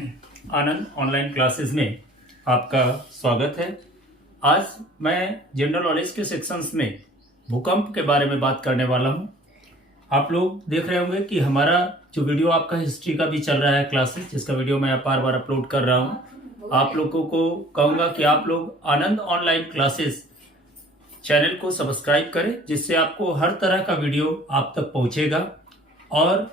आनंद online classes में आपका स्वागत है। आज मैं जनरल नॉलेज के सेक्शंस में भूकंप के बारे में बात करने वाला हूं। आप लोग देख रहे होंगे कि हमारा जो वीडियो आपका हिस्ट्री का भी चल रहा है क्लासेस, जिसका वीडियो मैं बार बार अपलोड कर रहा हूं। आप लोगों को कहूँगा कि आप लोग आनंद ऑनलाइन क्लासेस चैनल को सब्सक्राइब करें, जिससे आपको हर तरह का वीडियो आप तक पहुँचेगा। और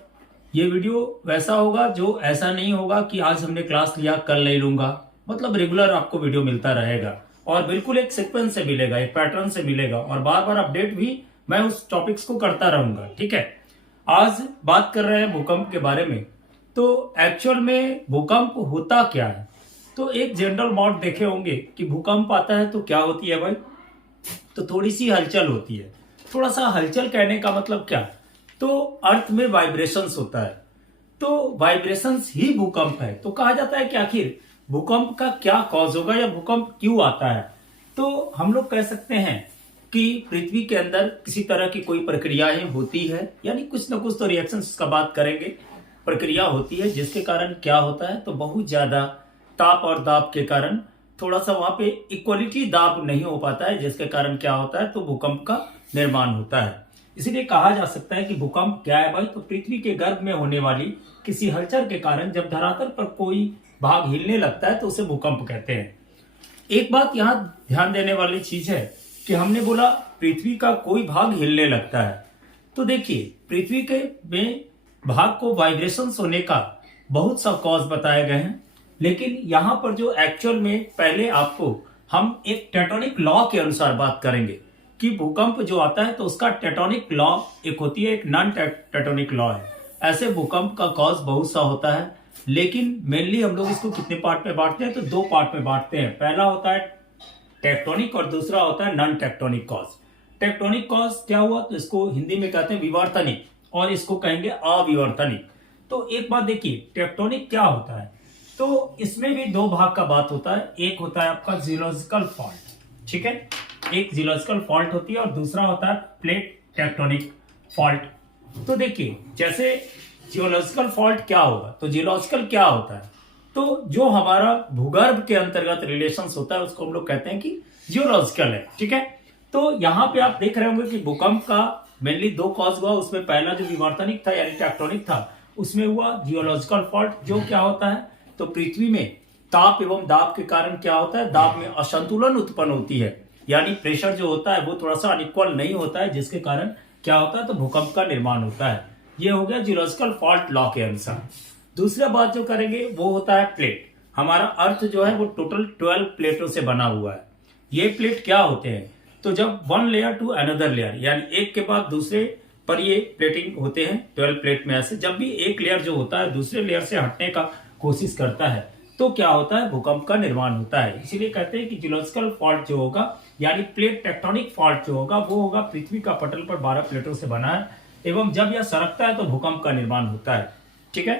ये वीडियो वैसा होगा जो ऐसा नहीं होगा कि आज हमने क्लास लिया कल नहीं लूंगा, मतलब रेगुलर आपको वीडियो मिलता रहेगा और बिल्कुल एक सीक्वेंस से मिलेगा, एक पैटर्न से मिलेगा और बार बार अपडेट भी मैं उस टॉपिक्स को करता रहूंगा। ठीक है, आज बात कर रहे हैं भूकंप के बारे में। तो एक्चुअल में भूकंप होता क्या है? तो एक जनरल मॉड देखे होंगे कि भूकंप आता है तो क्या होती है भाई? तो थोड़ी सी हलचल होती है। थोड़ा सा हलचल कहने का मतलब क्या? तो अर्थ में वाइब्रेशंस होता है, तो वाइब्रेशंस ही भूकंप है। तो कहा जाता है कि आखिर भूकंप का क्या कॉज होगा या भूकंप क्यों आता है? तो हम लोग कह सकते हैं कि पृथ्वी के अंदर किसी तरह की कोई प्रक्रियाएं होती है, यानी कुछ ना कुछ तो रिएक्शंस का बात करेंगे, प्रक्रिया होती है जिसके कारण क्या होता है, तो बहुत ज्यादा ताप और दाब के कारण थोड़ा सा वहां पे इक्वलिटी दाब नहीं हो पाता है, जिसके कारण क्या होता है, तो भूकंप का निर्माण होता है। इसीलिए कहा जा सकता है कि भूकंप क्या है भाई? तो पृथ्वी के गर्भ में होने वाली किसी हलचल के कारण जब धरातल पर कोई भाग हिलने लगता है तो उसे भूकंप कहते हैं। एक बात यहाँ ध्यान देने वाली चीज है कि हमने बोला पृथ्वी का कोई भाग हिलने लगता है। तो देखिए, पृथ्वी के में भाग को वाइब्रेशंस होने का बहुत सा कॉज बताए गए हैं, लेकिन यहाँ पर जो एक्चुअल में पहले आपको हम एक टेक्टोनिक लॉ के अनुसार बात करेंगे कि भूकंप जो आता है तो उसका टेक्टोनिक लॉ एक होती है, एक नॉन टेक्टोनिक लॉ है। ऐसे भूकंप का कॉज बहुत सा होता है, लेकिन मेनली हम लोग इसको कितने पार्ट में बांटते हैं? तो दो पार्ट में बांटते हैं। पहला होता है टेक्टोनिक और दूसरा होता है non tectonic cause. Tectonic cause क्या हुआ? तो इसको हिंदी में कहते हैं विवर्तनिक और इसको कहेंगे अविवर्तनिक। तो एक बात देखिए, टेक्टोनिक क्या होता है? तो इसमें भी दो भाग का बात होता है। एक होता है आपका जियोलॉजिकल फॉल्ट, ठीक है, एक जियोलॉजिकल फॉल्ट होती है और दूसरा होता है प्लेट टेक्टोनिक फॉल्ट। तो देखिए, जैसे जियोलॉजिकल फॉल्ट क्या होगा? तो जियोलॉजिकल क्या होता है? तो जो हमारा भूगर्भ के अंतर्गत रिलेशंस होता है उसको हम लोग कहते हैं कि जियोलॉजिकल है। ठीक है, तो यहाँ पे आप देख रहे होंगे कि भूकंप का मेनली दो कॉज हुआ। उसमें पहला जो विवर्तनिक था यानी टेक्टोनिक था, उसमें हुआ जियोलॉजिकल फॉल्ट। जो क्या होता है, तो पृथ्वी में ताप एवं दाब के कारण क्या होता है, दाब में असंतुलन उत्पन्न होती है, यानी प्रेशर जो होता है वो थोड़ा सा अनइक्वल नहीं होता है, जिसके कारण क्या होता है, तो भूकंप का निर्माण होता है। ये हो गया जियोलॉजिकल फॉल्ट लॉ के अनुसार। दूसरा बात जो करेंगे वो होता है प्लेट। हमारा अर्थ जो है वो टोटल 12 प्लेटों से बना हुआ है। ये प्लेट क्या होते हैं? तो जब one layer to another layer, यानी एक के बाद दूसरे पर ये प्लेटिंग होते हैं 12 प्लेट में। ऐसे जब भी एक लेयर जो होता है दूसरे लेयर से हटने का कोशिश करता है तो क्या होता है, भूकंप का निर्माण होता है। इसीलिए कहते हैं कि जियोलॉजिकल फॉल्ट जो होगा यानी प्लेट टेक्टोनिक फॉल्ट जो होगा वो होगा पृथ्वी का पटल पर 12 प्लेटों से बना है, एवं जब यह सरकता है तो भूकंप का निर्माण होता है। ठीक है,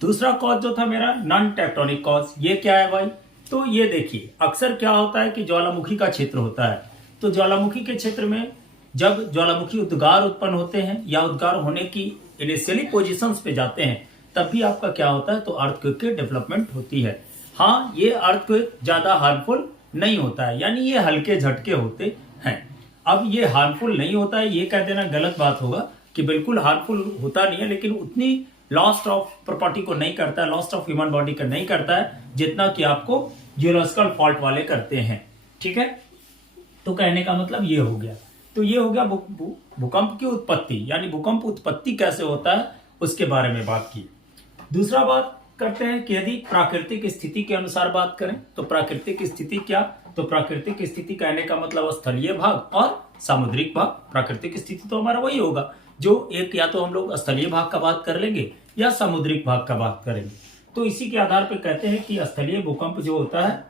दूसरा कॉज जो था मेरा नॉन टेक्टोनिक कॉज, ये क्या है भाई? तो ये देखिए, अक्सर क्या होता है कि ज्वालामुखी का क्षेत्र होता है। तो ज्वालामुखी के क्षेत्र में जब ज्वालामुखी उद्गार उत्पन्न होते हैं या उद्गार होने की इनिशियली पोजिशंस पे जाते हैं, तब भी आपका क्या होता है, तो अर्थक्वेक की डेवलपमेंट होती है। हाँ, ये अर्थक्वेक ज्यादा हार्मफुल नहीं होता है, यानी ये हल्के झटके होते हैं। अब ये हार्मफुल नहीं होता है ये कह देना गलत बात होगा कि बिल्कुल हार्मफुल होता नहीं है, लेकिन उतनी लॉस्ट ऑफ प्रॉपर्टी को नहीं करता है, लॉस्ट ऑफ ह्यूमन बॉडी का नहीं करता है, जितना कि आपको जियोलॉजिकल फॉल्ट वाले करते हैं। ठीक है, तो कहने का मतलब ये हो गया। तो ये हो गया भूकंप की उत्पत्ति, यानी भूकंप उत्पत्ति कैसे होता है उसके बारे में बात की। दूसरा बात करते हैं कि यदि प्राकृतिक स्थिति के अनुसार बात करें तो प्राकृतिक स्थिति क्या? तो प्राकृतिक स्थिति कहने का मतलब स्थलीय भाग और सामुद्रिक भाग। प्राकृतिक स्थिति तो हमारा वही होगा जो एक, या तो हम लोग स्थलीय भाग का बात कर लेंगे या सामुद्रिक भाग का बात करेंगे। तो इसी के आधार पर कहते हैं कि स्थलीय भूकंप जो होता है,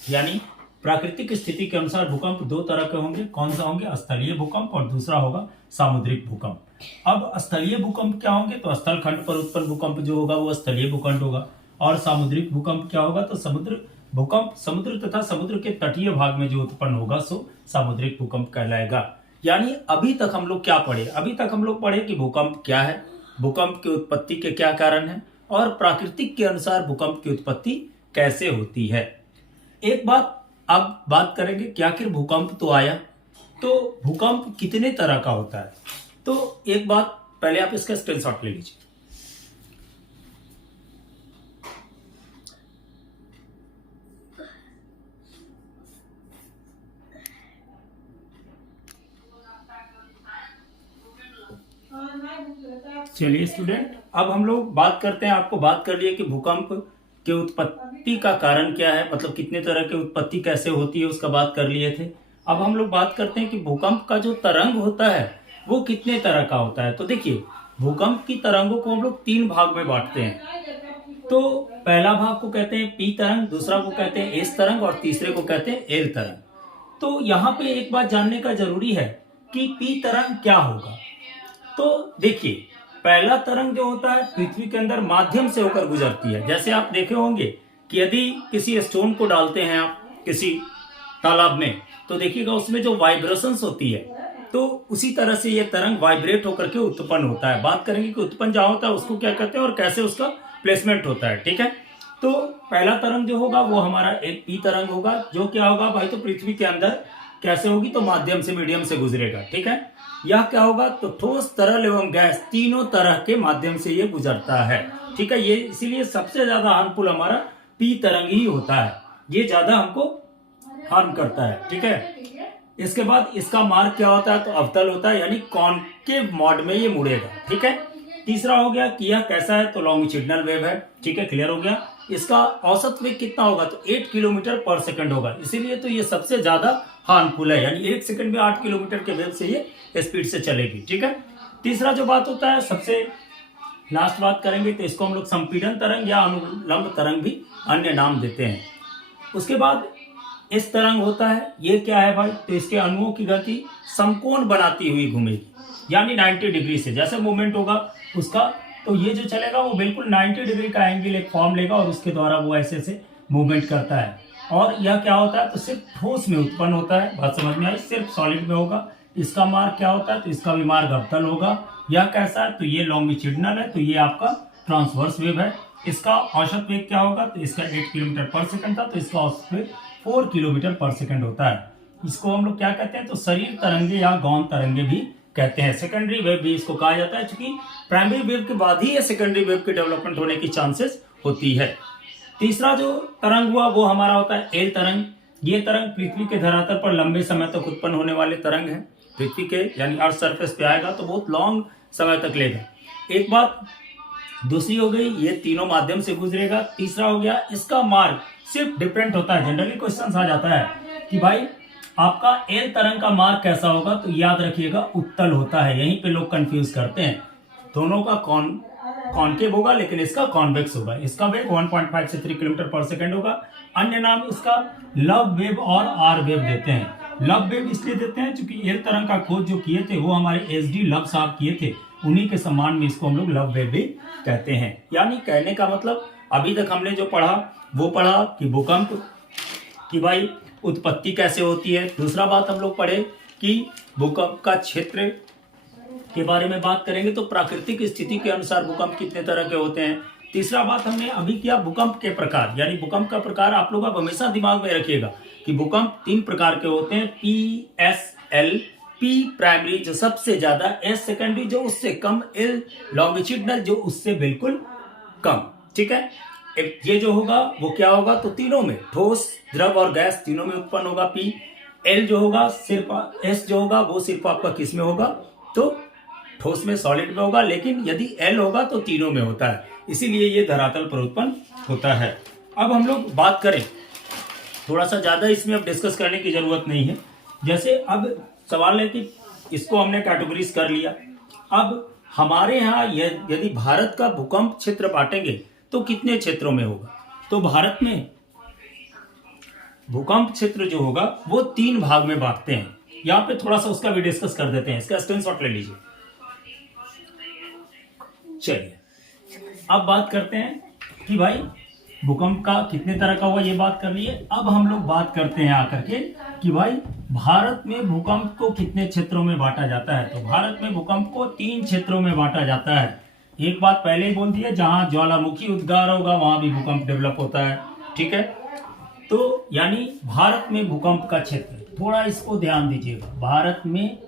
यानी प्राकृतिक स्थिति के अनुसार भूकंप दो तरह के होंगे। कौन सा होंगे? स्थलीय भूकंप और दूसरा होगा सामुद्रिक भूकंप। अब स्थलीय भूकंप क्या होंगे? तो स्थल खंड पर उत्पन्न भूकंप जो होगा वो स्थलीय भूकंप होगा। और सामुद्रिक भूकंप क्या होगा? तो समुद्र भूकंप, समुद्र तथा समुद्र के तटीय भाग में जो उत्पन्न होगा सो सामुद्रिक भूकंप कहलाएगा। यानी अभी तक हम लोग क्या पढ़े? अभी तक हम लोग पढ़े कि भूकंप क्या है, भूकंप की उत्पत्ति के क्या कारण है और प्राकृतिक के अनुसार भूकंप की उत्पत्ति कैसे होती है। एक बात अब बात करेंगे कि आखिर भूकंप तो आया, तो भूकंप कितने तरह का होता है। तो एक बात पहले आप इसका स्क्रीनशॉट ले लीजिए। चलिए स्टूडेंट, अब हम लोग बात करते हैं। आपको बात कर लिए कि भूकंप के उत्पत्ति का कारण क्या है, मतलब कितने तरह की उत्पत्ति कैसे होती है उसका बात कर लिए थे। अब हम लोग बात करते हैं कि भूकंप का जो तरंग होता है वो कितने तरह का होता है। तो देखिए, भूकंप की तरंगों को हम लोग 3 भाग में बांटते हैं। तो पहला भाग को कहते हैं पी तरंग, दूसरा को कहते हैं एस तरंग और तीसरे को कहते हैं एल तरंग। तो यहाँ पे एक बात जानने का जरूरी है कि पी तरंग क्या होगा। तो देखिए, पहला तरंग जो होता है पृथ्वी के अंदर माध्यम से होकर गुजरती है। जैसे आप देखे होंगे कि यदि किसी स्टोन को डालते हैं आप किसी तालाब में, तो देखिएगा उसमें जो वाइब्रेशंस होती है, तो उसी तरह से ये तरंग वाइब्रेट होकर के उत्पन्न होता है। बात करेंगे कि उत्पन्न जहां होता है उसको क्या कहते हैं और कैसे उसका प्लेसमेंट होता है। ठीक है, तो पहला तरंग जो होगा वो हमारा एक पी तरंग होगा, जो क्या होगा भाई, तो पृथ्वी के अंदर कैसे होगी, तो माध्यम से, मीडियम से गुजरेगा। ठीक है, यह क्या होगा, तो ठोस, तरल एवं गैस तीनों तरह के माध्यम से ये गुजरता है। ठीक है, ये इसीलिए सबसे ज्यादा हार्मफुल हमारा पी तरंग ही होता है, ये ज्यादा हमको हार्म करता है। ठीक है, इसके बाद इसका मार्ग क्या होता है, तो अवतल होता है, यानी कॉनकेव मोड में ये मुड़ेगा। ठीक है, तीसरा हो गया कि यह कैसा है, तो लॉन्गिट्यूडिनल वेव है। ठीक है, क्लियर हो गया। इसका औसत वेग कितना होगा, तो 8 किलोमीटर पर सेकंड होगा, इसीलिए तो ये सबसे ज्यादा हार्मफुल है, यानी 1 सेकंड में 8 किलोमीटर के वेग से ये स्पीड से चलेगी। ठीक है, तीसरा जो बात होता है, सबसे लास्ट बात करेंगे, तो इसको हम लोग संपीड़न तरंग या अनुलंब तरंग भी अन्य नाम देते हैं। उसके बाद इस तरंग होता है, ये क्या है भाई, तो इसके अणुओं की गति समकोण बनाती हुई घूमेगी, यानी 90 डिग्री से जैसे मूवमेंट होगा उसका, तो ये जो चलेगा वो बिल्कुल 90 डिग्री का एंगल एक फॉर्म लेगा और उसके द्वारा वो ऐसे से मूवमेंट करता है। और यह क्या होता है, तो सिर्फ ठोस में उत्पन्न होता है। बात समझ में आई, सिर्फ सॉलिड में होगा। इसका मार्ग क्या होता है, तो इसका भी मार्ग अवतल होगा। यह कैसा है, तो ये लॉन्गिट्यूडिनल है, तो ये आपका ट्रांसवर्स वेव है। इसका औसत वेग क्या होगा, तो इसका 8 किलोमीटर पर सेकंड था, तो इसका औसत वेग 4 किलोमीटर पर सेकंड होता है। इसको हम लोग क्या कहते हैं, तो शरीर तरंगे या गौण तरंगे भी कहते हैं। सेकेंडरी वेव भी इसको कहा जाता है, क्योंकि प्राइमरी वेव के बाद ही ये सेकेंडरी वेव के डेवलपमेंट होने की चांसेस होती है। तीसरा जो तरंग हुआ वो हमारा होता है एल तरंग। ये तरंग पृथ्वी के धरातल पर लंबे समय तक उत्पन्न होने वाले तरंग है। पृथ्वी के यानी अर्थ सरफेस पे आएगा तो बहुत लॉन्ग समय तक लेगा। एक बात दूसरी हो गई, ये तीनों माध्यम से गुजरेगा। तीसरा हो गया, इसका मार्ग सिर्फ डिफरेंट होता है। जनरली क्वेश्चन आ जाता है कि भाई आपका एल तरंग का मार्ग कैसा होगा, तो याद रखिएगा उत्तल होता है। यहीं पे लोग कंफ्यूज करते हैं, दोनों का कॉनकेव होगा लेकिन इसका कॉन्वेक्स होगा। इसका वेग 1.5 से 3 किलोमीटर पर सेकंड होगा। अन्य नाम इसका लव वेव और आर वेव देते हैं। लव वेव इसलिए देते हैं क्योंकि एल तरंग का खोज जो किए थे वो हमारे एसडी लव साहब किए थे, उन्हीं के सम्मान में इसको हम लोग लव वेव भी कहते हैं। यानी कहने का मतलब अभी तक हमने जो पढ़ा वो पढ़ा कि भूकंप की भाई उत्पत्ति कैसे होती है। दूसरा बात हम लोग पढ़े कि भूकंप का क्षेत्र के बारे में बात करेंगे, तो प्राकृतिक स्थिति के अनुसार भूकंप कितने तरह के होते हैं। तीसरा बात हमने अभी किया भूकंप के प्रकार, यानी भूकंप का प्रकार आप लोग अब हमेशा दिमाग में रखिएगा कि भूकंप 3 प्रकार के होते हैं, P S L. P primary जो सबसे ज्यादा, एस सेकेंडरी जो उससे कम, एल लॉन्गिट्यूडिनल जो उससे बिल्कुल कम। ठीक है, ये जो होगा वो क्या होगा, तो तीनों में ठोस, द्रव और गैस तीनों में उत्पन्न होगा पी। एल जो होगा सिर्फ, एस जो होगा वो सिर्फ आपका किस में होगा, तो ठोस में, सॉलिड में होगा। लेकिन यदि एल होगा तो तीनों में होता है, इसीलिए ये धरातल पर उत्पन्न होता है। अब हम लोग बात करें, थोड़ा सा ज्यादा इसमें अब डिस्कस करने की जरूरत नहीं है। जैसे अब सवाल है कि इसको हमने कैटेगरीज कर लिया। अब हमारे यहाँ यदि भारत का भूकंप क्षेत्र बांटेंगे तो कितने क्षेत्रों में होगा, तो भारत में भूकंप क्षेत्र जो होगा वो 3 भाग में बांटते हैं। यहाँ पे थोड़ा सा उसका भी डिस्कस कर देते हैं, इसका स्क्रीनशॉट ले लीजिए। चलिए अब बात करते हैं कि भाई भूकंप का कितने तरह का हुआ, ये बात कर लिए। अब हम लोग बात करते हैं आकर के कि भाई भारत में भूकंप को कितने क्षेत्रों में बांटा जाता है। तो भारत में भूकंप को 3 क्षेत्रों में बांटा जाता है। एक बात पहले ही बोल दी है, जहां ज्वालामुखी उद्गार होगा वहां भी भूकंप डेवलप होता है। ठीक है, तो यानी भारत में भूकंप का क्षेत्र, थोड़ा इसको ध्यान दीजिएगा। भारत में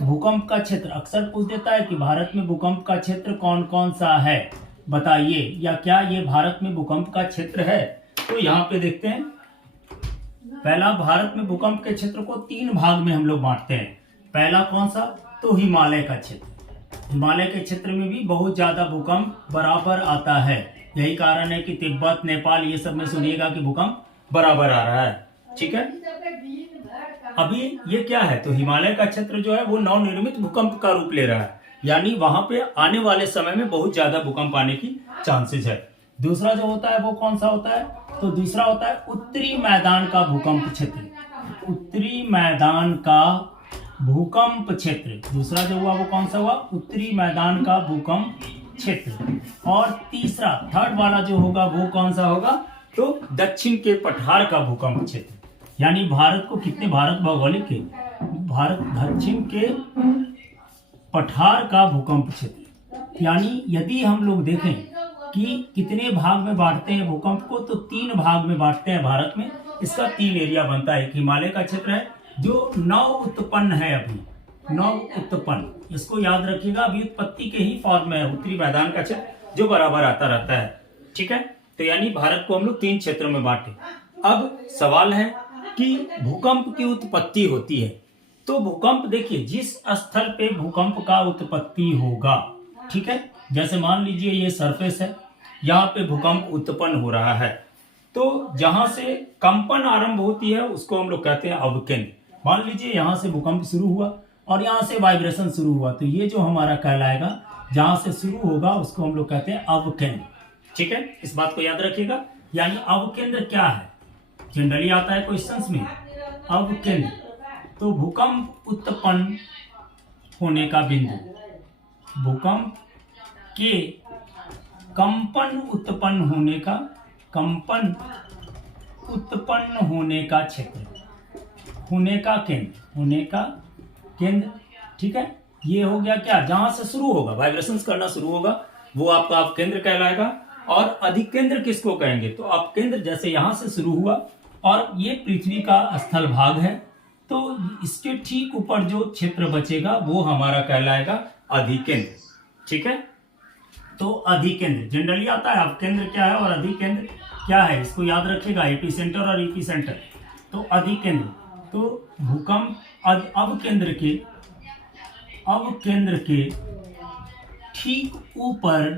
भूकंप का क्षेत्र अक्सर पूछ देता है कि भारत में भूकंप का क्षेत्र कौन कौन सा है, बताइए, या क्या ये भारत में भूकंप का क्षेत्र है। तो यहाँ पे देखते हैं, पहला, भारत में भूकंप के क्षेत्र को 3 भाग में हम लोग बांटते हैं। पहला कौन सा, तो हिमालय का क्षेत्र। हिमालय के क्षेत्र में भी बहुत ज्यादा भूकंप बराबर आता है। यही कारण है कि तिब्बत, नेपाल, ये सब में सुनिएगा कि भूकंप बराबर आ रहा है। ठीक है, अभी ये क्या है, तो हिमालय का क्षेत्र जो है वो नवनिर्मित भूकंप का रूप ले रहा है, यानी वहां पे आने वाले समय में बहुत ज्यादा भूकंप आने की चांसेस है। दूसरा जो होता है वो कौन सा होता है, तो दूसरा होता है उत्तरी मैदान का भूकंप क्षेत्र। उत्तरी मैदान का भूकंप क्षेत्र, दूसरा जो हुआ वो कौन सा हुआ, उत्तरी मैदान का भूकंप क्षेत्र। और तीसरा, थर्ड वाला जो होगा वो कौन सा होगा, तो दक्षिण के पठार का भूकंप क्षेत्र। यानी भारत को कितने, भारत भौगोलिक के, भारत दक्षिण के पठार का भूकंप क्षेत्र। यानी यदि हम लोग देखें कि कितने भाग में बांटते हैं भूकंप को, तो 3 भाग में बांटते हैं भारत में। इसका 3 एरिया बनता है। एक हिमालय का क्षेत्र है जो नव उत्पन्न है, अभी नव उत्पन्न, इसको याद रखिएगा, अभी उत्पत्ति के ही फॉर्म में है। उत्तरी मैदान का क्षेत्र जो बराबर आता रहता है। ठीक है, तो यानी भारत को हम लोग 3 क्षेत्रों में बांटे। अब सवाल है कि भूकंप की उत्पत्ति होती है, तो भूकंप देखिए, जिस स्थल पे भूकंप का उत्पत्ति होगा, ठीक है, जैसे मान लीजिए ये सरफेस है, यहाँ पे भूकंप उत्पन्न हो रहा है, तो जहां से कंपन आरंभ होती है उसको हम लोग कहते हैं अवकेंद्र। मान लीजिए यहाँ से भूकंप शुरू हुआ और यहाँ से वाइब्रेशन शुरू हुआ, तो ये जो हमारा कहलाएगा, जहां से शुरू होगा उसको हम लोग कहते हैं अवकेंद्र। ठीक है, इस बात को याद रखिएगा। यानी अवकेंद्र क्या है, जनरली आता है क्वेश्चंस में, अवकेंद्र, तो भूकंप उत्पन्न होने का बिंदु, भूकंप के कंपन उत्पन्न होने का, कंपन उत्पन्न होने का क्षेत्र, होने का केंद्र, होने का केंद्र। ठीक है, ये हो गया क्या, जहां से शुरू होगा, वाइब्रेशंस करना शुरू होगा, वो आपका अपकेंद्र कहलाएगा। और अधिकेंद्र किसको कहेंगे, तो अपकेंद्र जैसे यहां से शुरू हुआ और ये पृथ्वी का स्थल भाग है, तो इसके ठीक ऊपर जो क्षेत्र बचेगा वो हमारा कहलाएगा अधिकेंद्र। ठीक है, तो अधिकेंद्र जनरली आता है, अपकेंद्र क्या है और अधिकेंद्र क्या है, इसको याद रखिएगा, एपी सेंटर और ईपी सेंटर। तो अधिकेंद्र, तो भूकंप अवकेंद्र के ठीक ऊपर,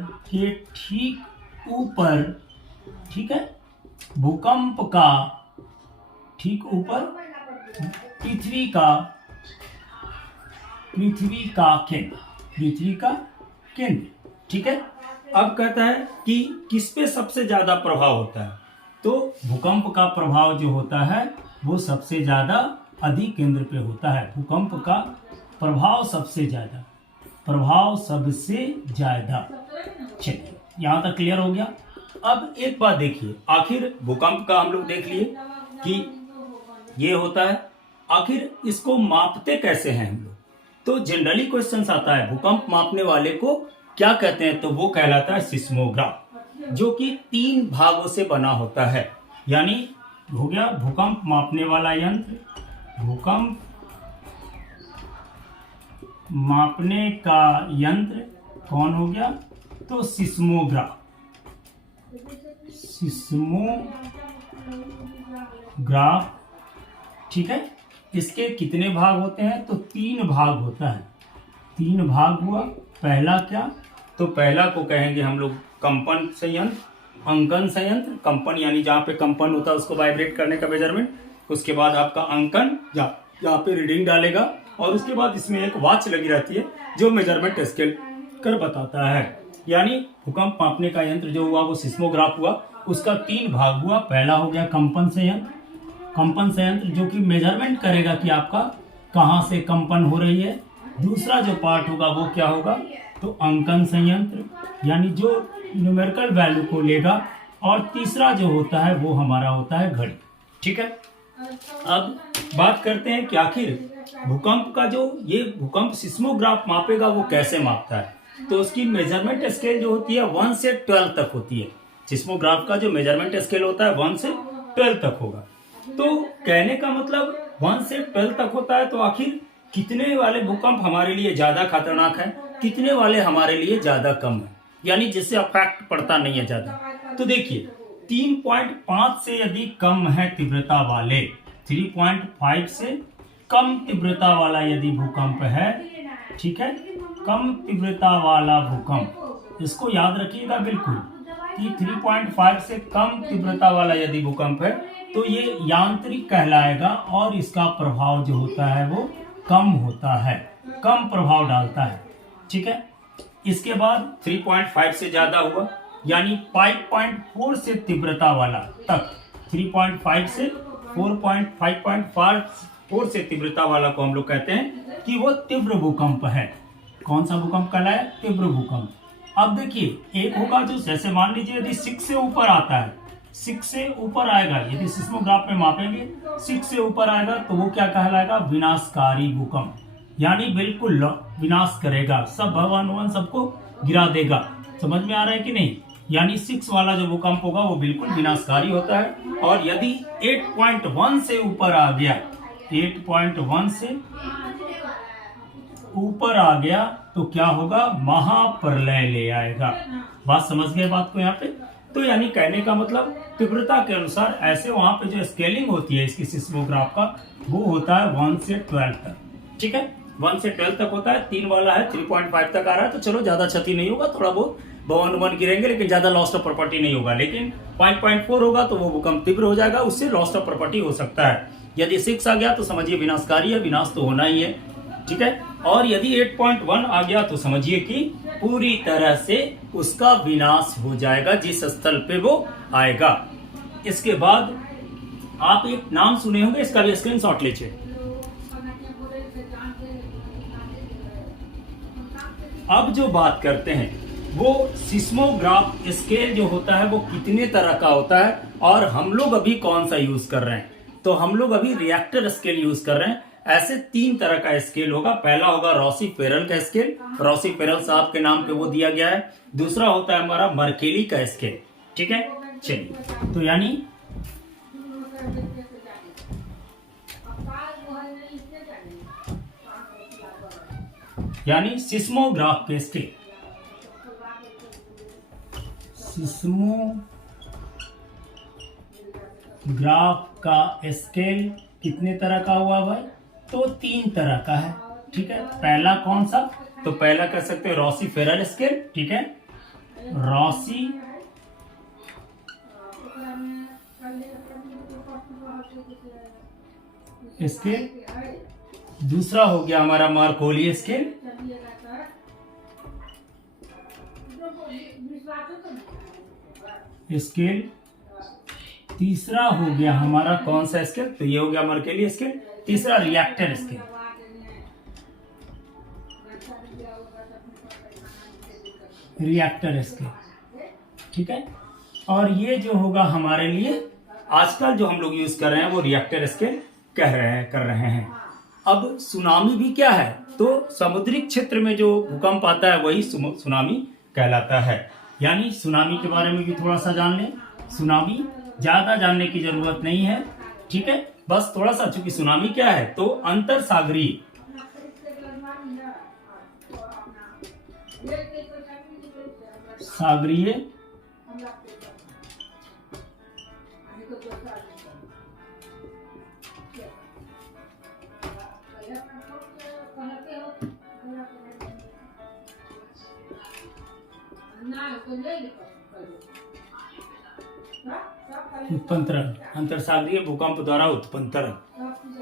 ठीक है, भूकंप का ठीक ऊपर पृथ्वी का केंद्र। ठीक है, अब कहता है कि किस पे सबसे ज्यादा प्रभाव होता है, तो भूकंप का प्रभाव जो होता है वो सबसे ज्यादा अधिकेंद्र पे होता है। भूकंप का प्रभाव सबसे ज्यादा क्षेत्र। यहां तक क्लियर हो गया। अब एक बात देखिए, आखिर भूकंप का हम लोग देख लिए कि ये होता है, आखिर इसको मापते कैसे हैं हम लोग, तो जनरली क्वेश्चंस आता है भूकंप मापने वाले को क्या कहते हैं, तो वो कहलाता है सिस्मोग्राफ, जो कि 3 भागों से बना होता है। यानी हो गया भूकंप मापने वाला यंत्र, भूकंप मापने का यंत्र कौन हो गया, तो सिस्मोग्राफ, ठीक है। इसके कितने भाग होते हैं, तो 3 भाग होता है। 3 भाग हुआ। पहला क्या, तो पहला को कहेंगे हम लोग कंपन संयंत्र, अंकन संयंत्र। कंपन यानी जहाँ पे कंपन होता है उसको वाइब्रेट करने का मेजरमेंट। उसके बाद आपका अंकन, जहाँ पे रीडिंग डालेगा, और उसके बाद इसमें एक वॉच लगी रहती है जो मेजरमेंट स्केल कर बताता है। यानी भूकंप मापने का यंत्र जो हुआ वो सिस्मोग्राफ हुआ। उसका 3 भाग हुआ। पहला हो गया कंपन संयंत्र, कंपन संयंत्र जो कि मेजरमेंट करेगा कि आपका कहाँ से कंपन हो रही है। दूसरा जो पार्ट होगा वो क्या होगा, तो अंकन संयंत्र, यानी जो न्यूमेरिकल वैल्यू को लेगा। और तीसरा जो होता है वो हमारा होता है घड़ी। ठीक है, अब बात करते हैं कि आखिर भूकंप का जो ये भूकंप सिस्मोग्राफ मापेगा वो कैसे मापता है। तो उसकी मेजरमेंट स्केल जो होती है 1 से 12 तक होती है। सिस्मोग्राफ का जो मेजरमेंट स्केल होता है 1 से 12 तक होगा। तो कहने का मतलब 1 से 12 तक होता है, तो आखिर कितने वाले भूकंप हमारे लिए ज्यादा खतरनाक है, कितने वाले हमारे लिए ज्यादा कम है, यानी जिससे अफेक्ट पड़ता नहीं है ज्यादा। तो देखिए 3.5 से यदि कम है तीव्रता वाले, 3.5 से कम तीव्रता वाला यदि भूकंप है, ठीक है, कम तीव्रता वाला भूकंप, इसको याद रखिएगा बिल्कुल कि 3.5 से कम तीव्रता वाला यदि भूकंप है तो ये यांत्रिक कहलाएगा और इसका प्रभाव जो होता है वो कम होता है, कम प्रभाव डालता है, ठीक है। इसके बाद 3.5 से ज्यादा हुआ यानी 5.4 से तीव्रता वाला तक, 3.5 से 5.4 से तीव्रता वाला को हम लोग कहते हैं कि वो तीव्र भूकंप है। कौन सा भूकंप कहलाए? तीव्र भूकंप। अब देखिए एक होगा जो जैसे मान लीजिए यदि 6 से ऊपर आता है, 6 से ऊपर आएगा, यदि सिस्मोग्राफ में मापेंगे 6 से ऊपर आएगा तो वो क्या कहलाएगा? विनाशकारी भूकंप, यानी बिल्कुल विनाश करेगा, सब भवन ववन सबको गिरा देगा। समझ में आ रहा है कि नहीं? यानी 6 वाला जो भूकंप होगा वो बिल्कुल विनाशकारी होता है। और यदि 8.1 से ऊपर आ गया, 8.1 से ऊपर आ गया तो क्या होगा? महाप्रलय ले आएगा। बात समझ गए बात को यहाँ पे? तो यानी कहने का मतलब तीव्रता के अनुसार ऐसे वहां पे जो स्केलिंग होती है इसकी सिस्मोग्राफ का वो होता है 1 से 12 तक, ठीक है, 1 से 12 तक होता है। 3 वाला है 3.5 तक आ रहा है तो चलो ज्यादा क्षति नहीं होगा, थोड़ा बहुत भवन वन गिरेंगे लेकिन ज्यादा लॉस ऑफ प्रॉपर्टी नहीं होगा। लेकिन 5.4 होगा तो वो भूकंप तीव्र हो जाएगा, उससे लॉस ऑफ प्रॉपर्टी हो सकता है। यदि 6 आ गया तो समझिए विनाशकारी है, विनाश तो होना ही है, ठीक है। और यदि 8.1 आ गया तो समझिए कि पूरी तरह से उसका विनाश हो जाएगा जिस स्थल पे वो आएगा। इसके बाद आप एक नाम सुने होंगे, इसका भी स्क्रीनशॉट लीजिए। अब जो बात करते हैं वो सिस्मोग्राफ स्केल जो होता है वो कितने तरह का होता है और हम लोग अभी कौन सा यूज कर रहे हैं। तो हम लोग अभी रिएक्टर स्केल यूज कर रहे हैं। ऐसे 3 तरह का स्केल होगा। पहला होगा रॉसी फेरल का स्केल, रॉसी फेरल साहब के नाम पे वो दिया गया है। दूसरा होता है हमारा मर्केली का स्केल, ठीक है। चलिए, तो यानी सिस्मोग्राफ के स्केल, सिस्मोग्राफ का स्केल कितने तरह का हुआ भाई? तो 3 तरह का है, ठीक है। पहला कौन सा? तो पहला कह सकते हैं रॉसी फेरल स्केल, ठीक है, रॉसी स्केल। दूसरा हो गया हमारा मार्कोली स्केल, स्केल। तीसरा हो गया हमारा कौन सा स्केल? तो ये हो गया मर्केली स्केल। तीसरा रिएक्टर स्केल, रिएक्टर स्केल, ठीक है। और ये जो होगा हमारे लिए आजकल जो हम लोग यूज कर रहे हैं वो रिएक्टर स्केल कर रहे हैं। अब सुनामी भी क्या है? तो समुद्री क्षेत्र में जो भूकंप आता है वही सुनामी कहलाता है। यानी सुनामी के बारे में भी थोड़ा सा जान लें। सुनामी ज्यादा जानने की जरूरत नहीं है, ठीक है, बस थोड़ा सा। चूंकि सुनामी क्या है तो अंतर सागरीय उत्पन्न तरंग, अंतर सागरीय भूकंप द्वारा उत्पन्न तरंग।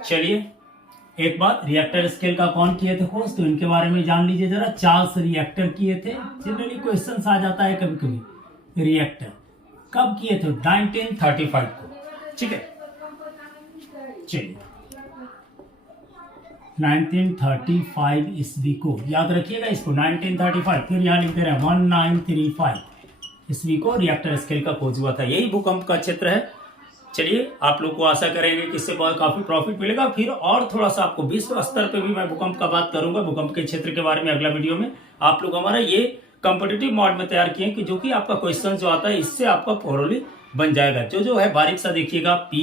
चलिए, एक बात, रिएक्टर स्केल का कौन किए थे खोज? तो इनके बारे में जान लीजिए जरा। चार्ल्स रिएक्टर किए थे। जनरली क्वेश्चन आ जाता है कभी कभी। रिएक्टर कब किए थे? 1935 को, ठीक है। चलिए, 1935 ईस्वी को याद रखिएगा इसको, 1935। फिर यहाँ लिखते रहे 1935 ईस्वी को रिएक्टर स्केल का खोज हुआ था। यही भूकंप का क्षेत्र है। चलिए, आप लोग को आशा करेंगे कि इससे बहुत काफी प्रॉफिट मिलेगा। फिर और थोड़ा सा आपको विश्व स्तर पे भी मैं भूकंप का बात करूंगा, भूकंप के क्षेत्र के बारे में अगला वीडियो में। आप लोग हमारा ये कॉम्पिटिटिव मोड में तैयार किए कि जो कि आपका क्वेश्चन जो आता है इससे आपका थोरोली बन जाएगा। जो है बारीक सा देखिएगा, पी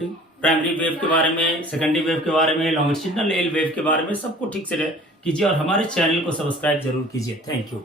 प्राइमरी वेव के बारे में, सेकेंडरी वेव के बारे में, लॉन्गिट्यूडिनल एल वेव के बारे में सबको ठीक से कीजिए और हमारे चैनल को सब्सक्राइब जरूर कीजिए। Thank you.